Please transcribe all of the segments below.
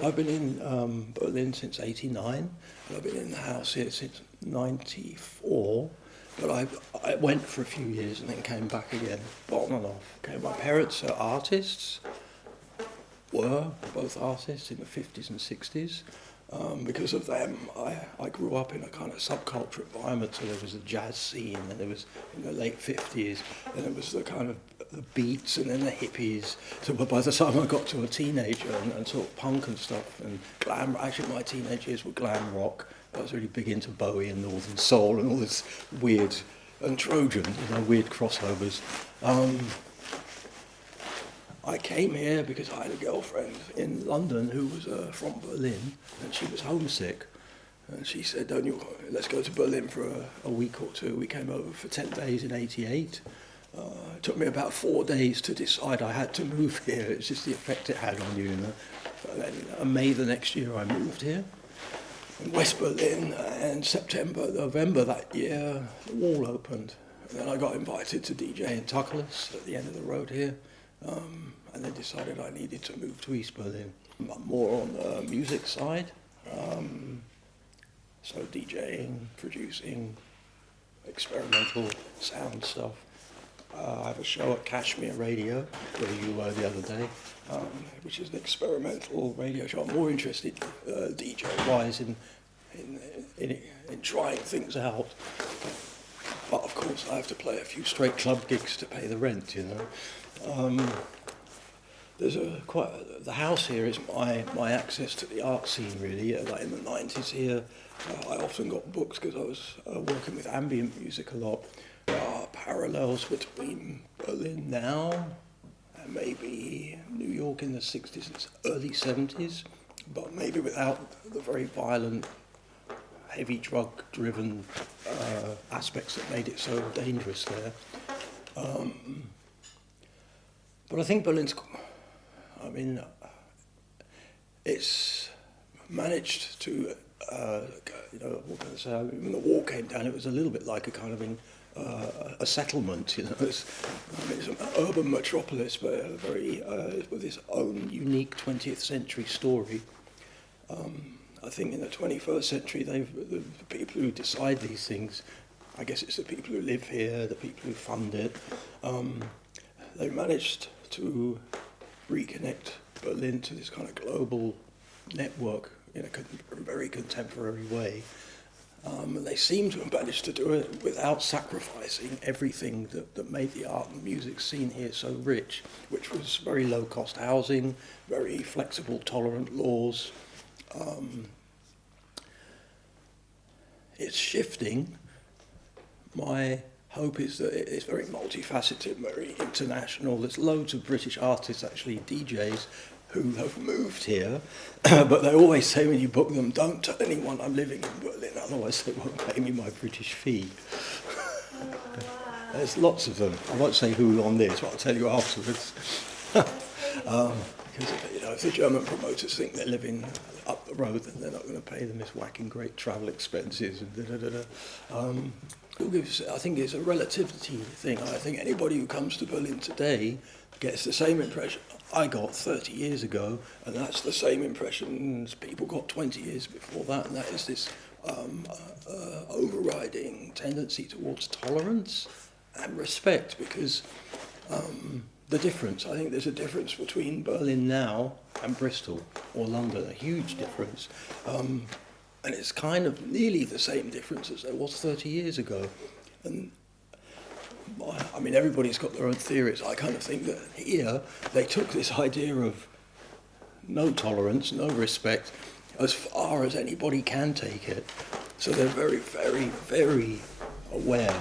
I've been in Berlin since '89, and I've been in the house here since '94. But I went for a few years and then came back again, on and off. Okay, my parents are artists, were both artists in the 50s and 60s. Because of them, I grew up in a kind of subculture environment. So there was a jazz scene, and there was in the late 50s, and there was the kind of the beats, and then the hippies. So by the time I got to a teenager and sort of punk and stuff and glam, actually my teenage years were glam rock. I was really big into Bowie and Northern Soul and all this weird, and Trojan, weird crossovers. I came here because I had a girlfriend in London who was from Berlin, and she was homesick. And she said, let's go to Berlin for a week or two. We came over for 10 days in '88. It took me about 4 days to decide I had to move here. It's just the effect it had on you, And then in May the next year I moved here in West Berlin, and November that year, the wall opened. And then I got invited to DJ in Tuckerless at the end of the road here. And then decided I needed to move to East Berlin. I'm more on the music side, so DJing, producing, experimental sound stuff. I have a show at Kashmir Radio, where you were the other day, which is an experimental radio show. I'm more interested DJ-wise in trying things out. But of course I have to play a few straight club gigs to pay the rent, There's the house here is my access to the art scene, really. Like in the 90s here, I often got books because I was working with ambient music a lot. There are parallels between Berlin now and maybe New York in the 60s and early 70s, but maybe without the very violent, heavy drug-driven aspects that made it so dangerous there. But I think Berlin's, it's managed to, what can I say? When the wall came down, it was a little bit like a kind of a settlement, It's an urban metropolis, but very with its own unique 20th century story. I think in the 21st century, the people who decide these things, I guess it's the people who live here, the people who fund it, they managed to reconnect Berlin to this kind of global network in a very contemporary way. And they seem to have managed to do it without sacrificing everything that made the art and music scene here so rich, which was very low-cost housing, very flexible, tolerant laws. It's shifting. My hope is that it's very multifaceted, very international. There's loads of British artists, actually DJs, who have moved here, but they always say when you book them, don't tell anyone I'm living in Berlin, otherwise they won't pay me my British fee. There's lots of them. I won't say who on this, but I'll tell you afterwards. Because if the German promoters think they're living up the road, then they're not going to pay them this whacking great travel expenses and I think it's a relativity thing. I think anybody who comes to Berlin today gets the same impression I got 30 years ago, and that's the same impressions people got 20 years before that, and that is this overriding tendency towards tolerance and respect, because I think there's a difference between Berlin now and Bristol or London, a huge difference. And it's kind of nearly the same difference as there was 30 years ago. And everybody's got their own theories. I kind of think that here they took this idea of no tolerance, no respect, as far as anybody can take it. So they're very, very, very aware.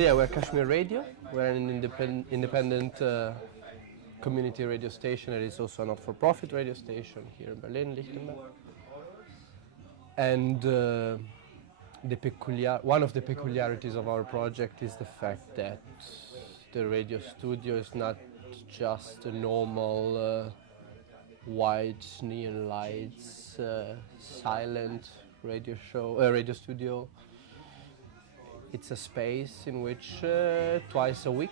So yeah, we're Kashmir Radio. We're an independent community radio station. It is also a not-for-profit radio station here in Berlin, Lichtenberg. And one of the peculiarities of our project is the fact that the radio studio is not just a normal white neon lights, silent radio studio. It's a space in which twice a week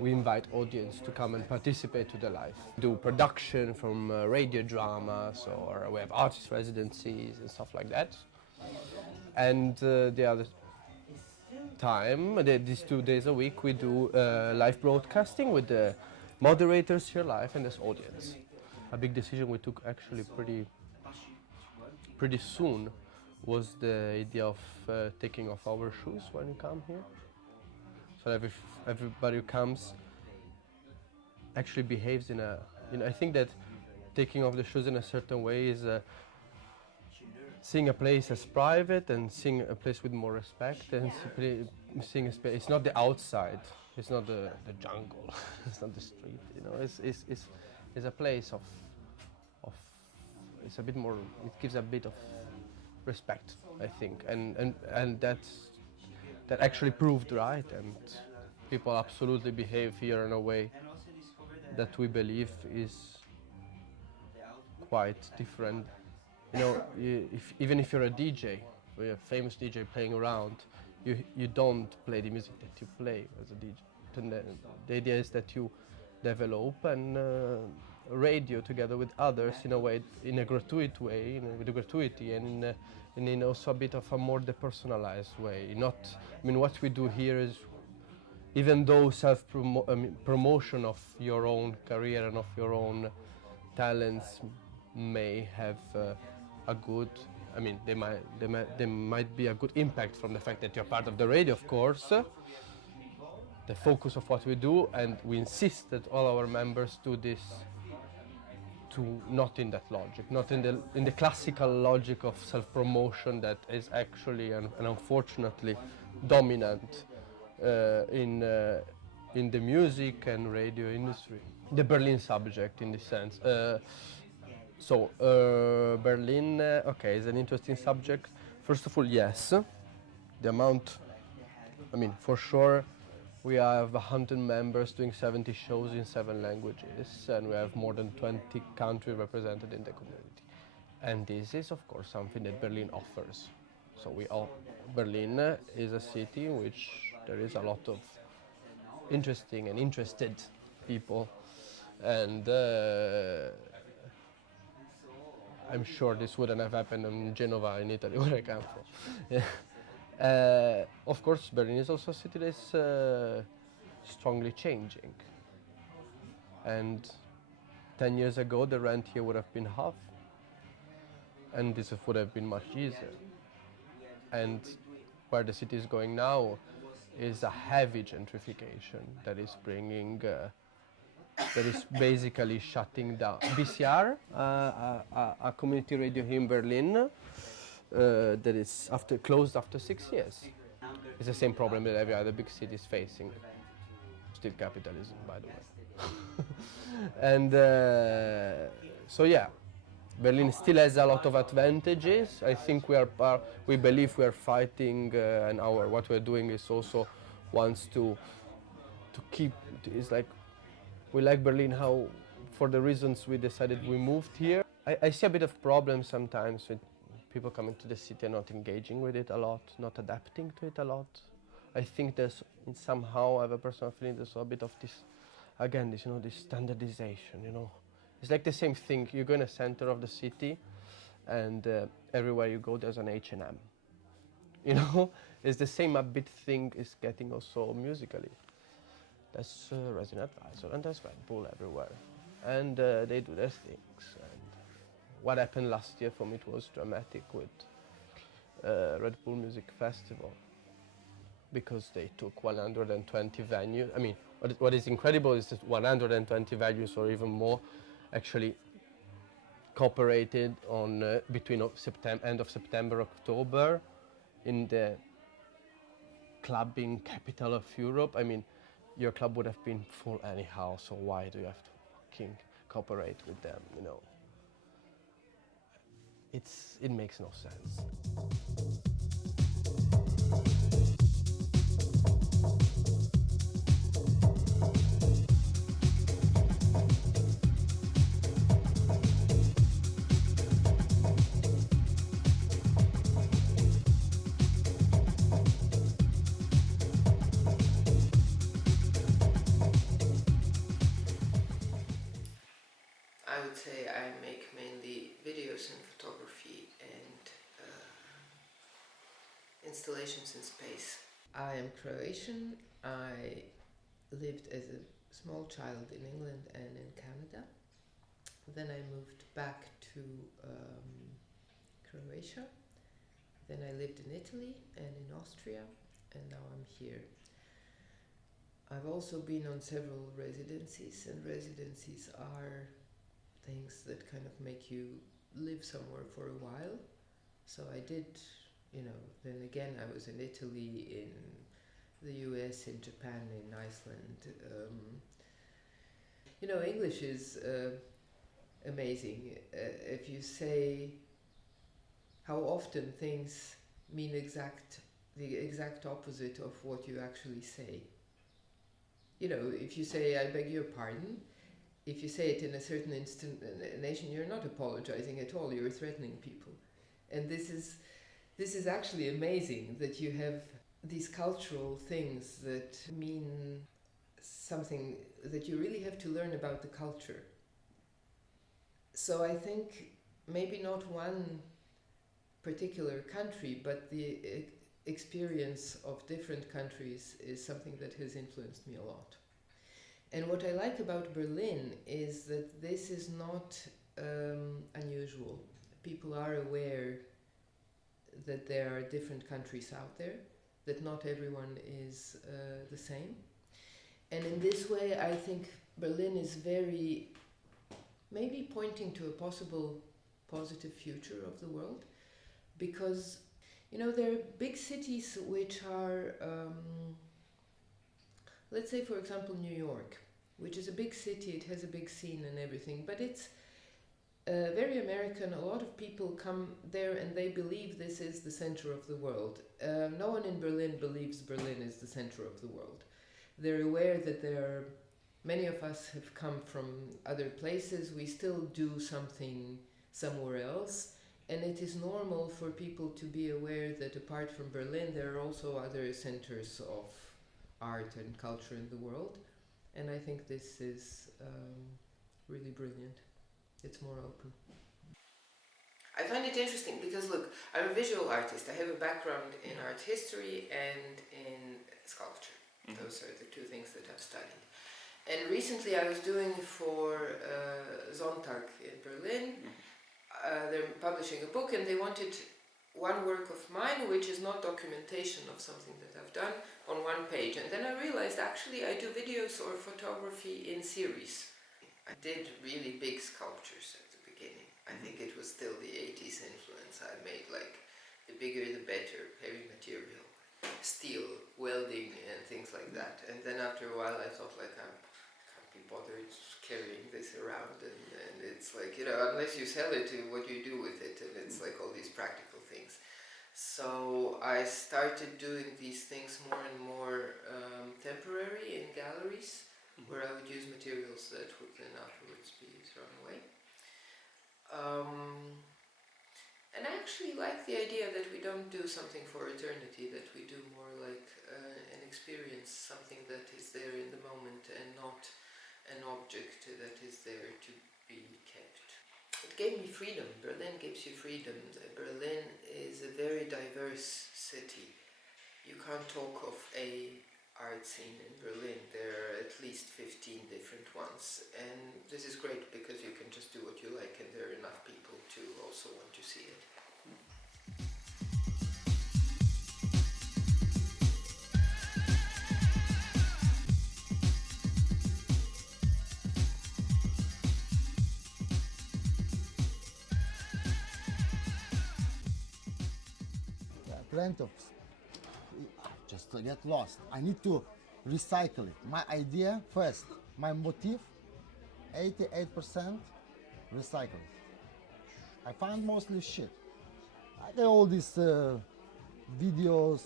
we invite audience to come and participate to the live. Do production from radio dramas, or we have artist residencies and stuff like that. And the other time, these 2 days a week, we do live broadcasting with the moderators here live and this audience. A big decision we took actually pretty soon was the idea of taking off our shoes when you come here. So everybody who comes actually behaves in a... I think that taking off the shoes in a certain way is seeing a place as private and seeing a place with more respect, and seeing a space. It's not the outside, it's not the jungle, it's not the street. It's a place of it's a bit more. It gives a bit of respect, I think, and that actually proved right, and people absolutely behave here in a way that we believe is quite different. Even if you're a DJ, or a famous DJ playing around, you don't play the music that you play as a DJ. The idea is that you develop and radio together with others in a way, in a gratuitous way, with a gratuity, and in also a bit of a more depersonalized way. What we do here is, even though promotion of your own career and of your own talents may have a good, they might be a good impact from the fact that you're part of the radio, of course. The focus of what we do, and we insist that all our members do this not in that logic, not in the classical logic of self-promotion that is actually and unfortunately dominant in the music and radio industry. The Berlin subject, in this sense. Berlin, is an interesting subject. First of all, yes, the amount. For sure. We have 100 members doing 70 shows in 7 languages, and we have more than 20 countries represented in the community. And this is, of course, something that Berlin offers. So Berlin is a city in which there is a lot of interesting and interested people, and I'm sure this wouldn't have happened in Genova, in Italy, where I come from. Yeah. Of course, Berlin is also a city that's strongly changing. And 10 years ago, the rent here would have been half, and this would have been much easier. And where the city is going now is a heavy gentrification that is bringing, that is basically shutting down. BCR, a community radio here in Berlin, that is closed after 6 years. It's the same problem that every other big city is facing. Still capitalism, by the way. And Berlin still has a lot of advantages. I think we believe we are fighting, and what we're doing is also wants to keep. It's like we like Berlin for the reasons we decided we moved here. I see a bit of problems sometimes with people coming to the city and not engaging with it a lot, not adapting to it a lot. I think there's somehow, I have a personal feeling, there's a bit of this, again, this standardization. It's like the same thing. You go in the center of the city, and everywhere you go, there's an H&M. It's the same a bit thing is getting also musically. There's Resident Advisor and there's Red Bull everywhere, and they do their things. And what happened last year for me, it was dramatic with Red Bull Music Festival, because they took 120 venues. What is incredible is that 120 venues or even more actually cooperated on between end of September, October, in the clubbing capital of Europe. I mean, your club would have been full anyhow, so why do you have to fucking cooperate with them, you know? It makes no sense. I would say I make mainly videos and photography and installations in space. I am Croatian. I lived as a small child in England and in Canada. Then I moved back to Croatia. Then I lived in Italy and in Austria, and now I'm here. I've also been on several residencies, and residencies are things that kind of make you live somewhere for a while. So I did, you know, then again I was in Italy, in the US, in Japan, in Iceland. You know, English is amazing. If you say how often things mean the exact opposite of what you actually say. You know, if you say, I beg your pardon, if you say it in a certain nation, you're not apologizing at all, you're threatening people. And this is actually amazing that you have these cultural things that mean something that you really have to learn about the culture. So I think maybe not one particular country, but the experience of different countries is something that has influenced me a lot. And what I like about Berlin is that this is not unusual. People are aware that there are different countries out there, that not everyone is the same. And in this way, I think Berlin is very, maybe pointing to a possible positive future of the world, because, you know, there are big cities which are, let's say, for example, New York, which is a big city, it has a big scene and everything, but it's very American. A lot of people come there and they believe this is the center of the world. No one in Berlin believes Berlin is the center of the world. They're aware that many of us have come from other places, we still do something somewhere else, and it is normal for people to be aware that apart from Berlin, there are also other centers of art and culture in the world. And I think this is really brilliant. It's more open. I find it interesting because, look, I'm a visual artist. I have a background in art history and in sculpture. Mm-hmm. Those are the two things that I've studied. And recently I was doing for Sonntag in Berlin. Mm-hmm. They're publishing a book and they wanted one work of mine, which is not documentation of something that I've done, on one page. And then I realized actually I do videos or photography in series. I did really big sculptures at the beginning. I think it was still the 80s influence. I made like the bigger the better, heavy material, steel, welding and things like that. And then after a while I thought like I can't be bothered carrying this around, and it's like, you know, unless you sell it, what do you do with it? And it's like all these practical things. So I started doing these things more and more temporary in galleries, where I would use materials that would then afterwards be thrown away. And I actually like the idea that we don't do something for eternity, that we do more like an experience, something that is there in the moment and not an object that is there to be kept. It gave me freedom. Berlin gives you freedom. Berlin is a very diverse city. You can't talk of a art scene in Berlin. There are at least 15 different ones, and this is great because you can just do what you like and there are enough people to also want to see it. Plenty of just to get lost. I need to recycle it. My idea first, my motif, 88% recycle it. I find mostly shit. I get all these videos.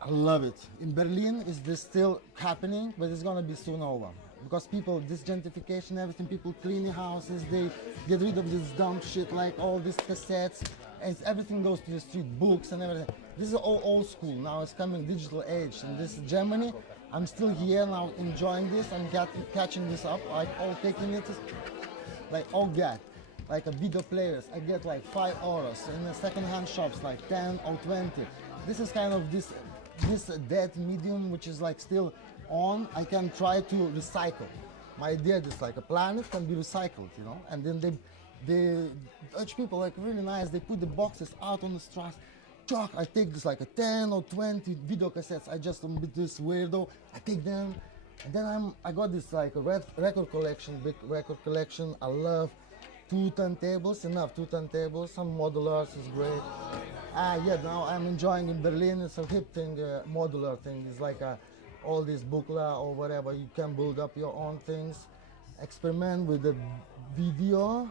I love it. In Berlin, is this still happening? But it's gonna be soon over. Because people, this gentrification, everything, people cleaning houses, they get rid of this dumb shit like all these cassettes, and everything goes to the street, books and everything. This is all old school. Now it's coming digital age, and this is Germany. I'm still here now, enjoying this and catching this up, like all taking it, like all get. Like a video players, I get like €5 in the second-hand shops, like 10 or 20. This is kind of this dead medium, which is like still on. I can try to recycle. My idea is like a planet can be recycled, you know. And then the Dutch people like really nice. They put the boxes out on the street. Chuck, I take this like a 10 or 20 video cassettes. I just am with this weirdo. I take them, and then I got this like a record collection, big record collection. I love 2 turntables, enough 2 turntables, some modulars is great. Yeah, now I'm enjoying in Berlin, it's a hip thing, modular thing. It's like all this bookla or whatever, you can build up your own things. Experiment with the video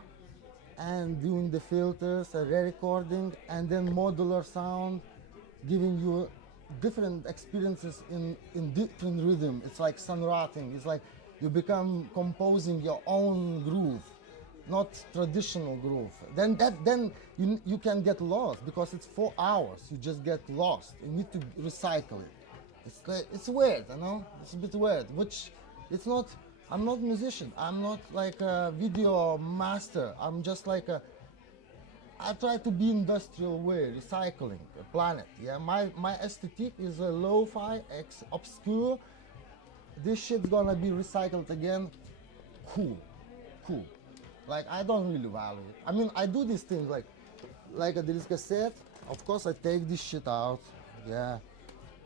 and doing the filters, re-recording, and then modular sound, giving you different experiences in different rhythm. It's like songwriting, it's like you become composing your own groove. Not traditional groove. Then you can get lost because it's 4 hours. You just get lost. You need to recycle it. It's weird, you know. It's a bit weird. Which it's not. I'm not a musician. I'm not like a video master. I'm just like a. I try to be industrial way, recycling a planet. Yeah, my aesthetic is a lo-fi, obscure. This shit's gonna be recycled again. Cool. Like, I don't really value it. I mean, I do these things like this cassette. Of course, I take this shit out. Yeah,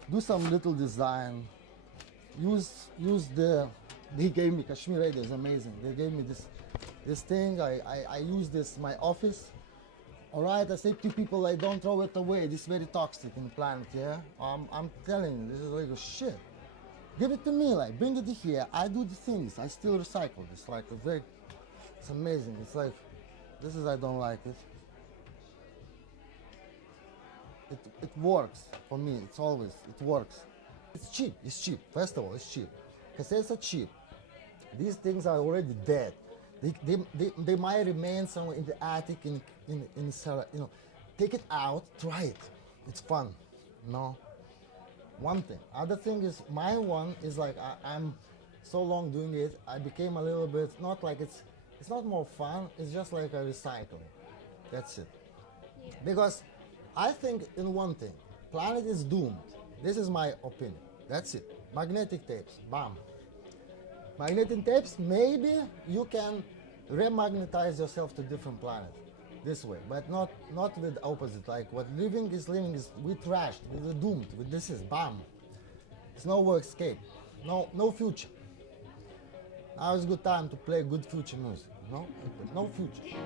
do some little design. Use the. They gave me Kashmir Radio is amazing. They gave me this thing. I use this in my office. All right, I say to people, I don't throw it away. This is very toxic in the planet. Yeah, I'm telling you, this is like a shit. Give it to me, like bring it here. I do the things. I still recycle. It's like a very. It's amazing. It's like, this is, I don't like it. It works for me. It's always, it works. It's cheap. First of all, it's cheap. Cassettes are cheap. These things are already dead. They might remain somewhere in the attic, in cellar. You know, take it out, try it. It's fun. No. One thing. Other thing is, my one is like, I'm so long doing it, I became a little bit, not like it's not more fun, it's just like a recycling. That's it. Yeah. Because I think in one thing, planet is doomed. This is my opinion. That's it. Magnetic tapes, bam. Magnetic tapes, maybe you can remagnetize yourself to different planet this way, but not with opposite. Like what living is we trashed, we're doomed. This is bam. There's no escape, no future. Now is a good time to play good future music. No future.